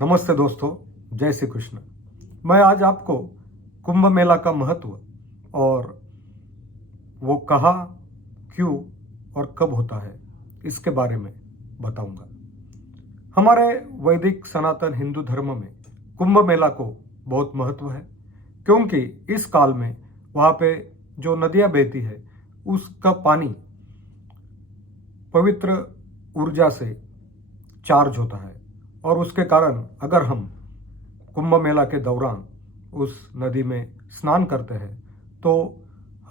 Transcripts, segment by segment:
नमस्ते दोस्तों, जय श्री कृष्ण। मैं आज आपको कुंभ मेला का महत्व और वो कहाँ, क्यों और कब होता है इसके बारे में बताऊंगा। हमारे वैदिक सनातन हिंदू धर्म में कुंभ मेला को बहुत महत्व है, क्योंकि इस काल में वहाँ पे जो नदियाँ बहती है उसका पानी पवित्र ऊर्जा से चार्ज होता है और उसके कारण अगर हम कुंभ मेला के दौरान उस नदी में स्नान करते हैं तो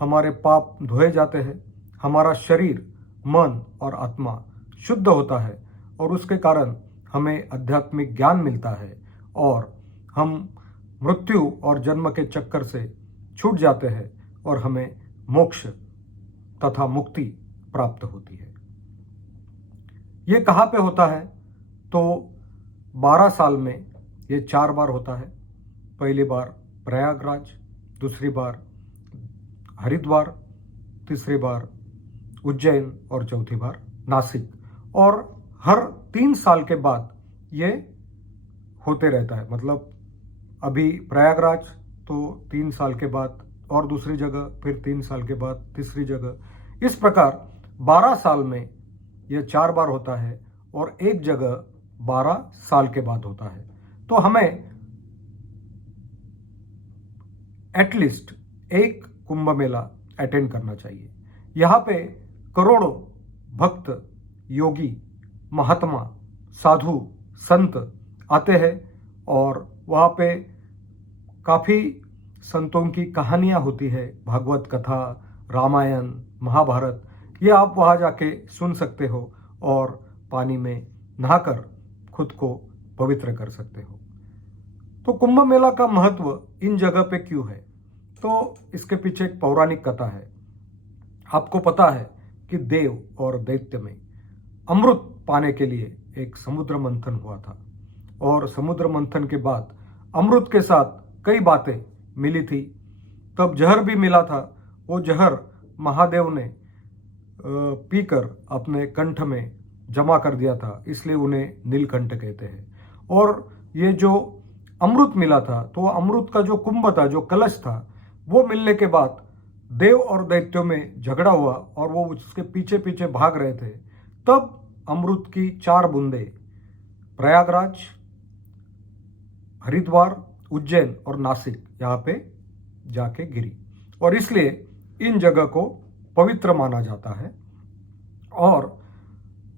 हमारे पाप धोए जाते हैं, हमारा शरीर, मन और आत्मा शुद्ध होता है और उसके कारण हमें आध्यात्मिक ज्ञान मिलता है और हम मृत्यु और जन्म के चक्कर से छूट जाते हैं और हमें मोक्ष तथा मुक्ति प्राप्त होती है। ये कहाँ पे होता है? तो 12 साल में ये 4 बार होता है। पहली बार प्रयागराज, दूसरी बार हरिद्वार, तीसरी बार उज्जैन और चौथी बार नासिक। और हर 3 साल के बाद ये होते रहता है। मतलब अभी प्रयागराज तो 3 साल के बाद और दूसरी जगह, फिर 3 साल के बाद तीसरी जगह। इस प्रकार 12 साल में यह 4 बार होता है और एक जगह 12 साल के बाद होता है। तो हमें एटलीस्ट एक कुंभ मेला अटेंड करना चाहिए। यहाँ पे करोड़ों भक्त, योगी, महात्मा, साधु, संत आते हैं और वहाँ पे काफ़ी संतों की कहानियाँ होती है, भागवत कथा, रामायण, महाभारत। ये आप वहाँ जाके सुन सकते हो और पानी में नहाकर खुद को पवित्र कर सकते हो। तो कुंभ मेला का महत्व इन जगह पे क्यों है? तो इसके पीछे एक पौराणिक कथा है। आपको पता है कि देव और दैत्य में अमृत पाने के लिए एक समुद्र मंथन हुआ था और समुद्र मंथन के बाद अमृत के साथ कई बातें मिली थी। तब जहर भी मिला था। वो जहर महादेव ने पीकर अपने कंठ में जमा कर दिया था, इसलिए उन्हें नीलकंठ कहते हैं। और ये जो अमृत मिला था, तो अमृत का जो कुंभ था, जो कलश था, वो मिलने के बाद देव और दैत्यों में झगड़ा हुआ और वो उसके पीछे पीछे भाग रहे थे। तब अमृत की 4 बूंदे प्रयागराज, हरिद्वार, उज्जैन और नासिक यहाँ पे जाके गिरी और इसलिए इन जगह को पवित्र माना जाता है। और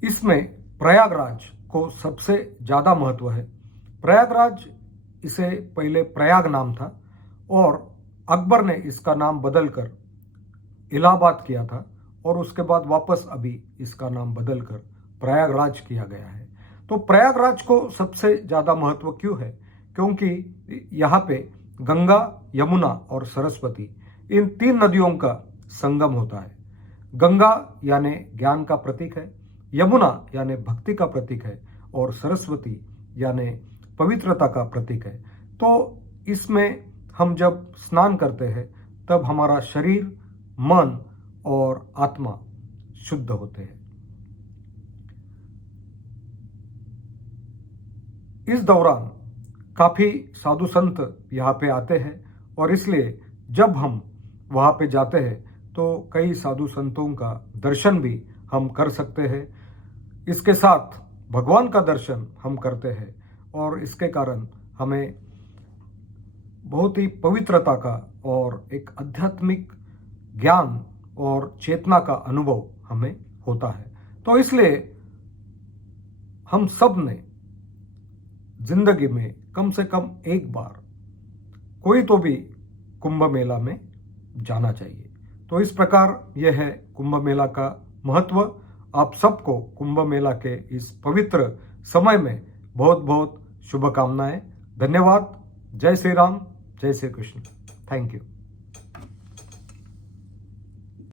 इसमें प्रयागराज को सबसे ज़्यादा महत्व है। प्रयागराज, इसे पहले प्रयाग नाम था और अकबर ने इसका नाम बदलकर इलाहाबाद किया था और उसके बाद वापस अभी इसका नाम बदलकर प्रयागराज किया गया है। तो प्रयागराज को सबसे ज़्यादा महत्व क्यों है? क्योंकि यहाँ पे गंगा, यमुना और सरस्वती, इन 3 नदियों का संगम होता है। गंगा यानी ज्ञान का प्रतीक है, यमुना यानी भक्ति का प्रतीक है और सरस्वती यानी पवित्रता का प्रतीक है। तो इसमें हम जब स्नान करते हैं तब हमारा शरीर, मन और आत्मा शुद्ध होते हैं। इस दौरान काफ़ी साधु संत यहाँ पे आते हैं और इसलिए जब हम वहाँ पे जाते हैं तो कई साधु संतों का दर्शन भी हम कर सकते हैं। इसके साथ भगवान का दर्शन हम करते हैं और इसके कारण हमें बहुत ही पवित्रता का और एक आध्यात्मिक ज्ञान और चेतना का अनुभव हमें होता है। तो इसलिए हम सब ने जिंदगी में कम से कम एक बार कोई तो भी कुंभ मेला में जाना चाहिए। तो इस प्रकार यह है कुंभ मेला का महत्व। आप सबको कुंभ मेला के इस पवित्र समय में बहुत बहुत शुभकामनाएं। धन्यवाद। जय श्री राम, जय श्री कृष्ण। Thank you.